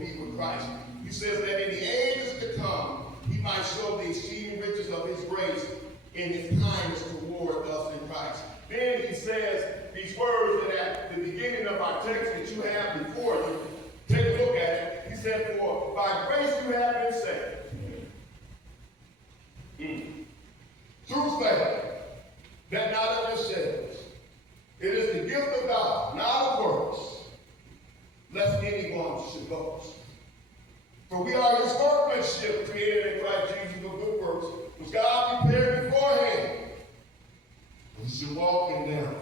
be with Christ. He says that in the ages to come, he might show the exceeding riches of his grace in his kindness toward us in Christ. Then he says these words that at the beginning of our text that you have before you, take a look at it. He said, for by grace you have been saved. Through faith, that not of yourselves. It is the gift of God, not of works, lest anyone should boast. For we are his workmanship, created in Christ Jesus for good works, which God prepared beforehand. We should walk in them.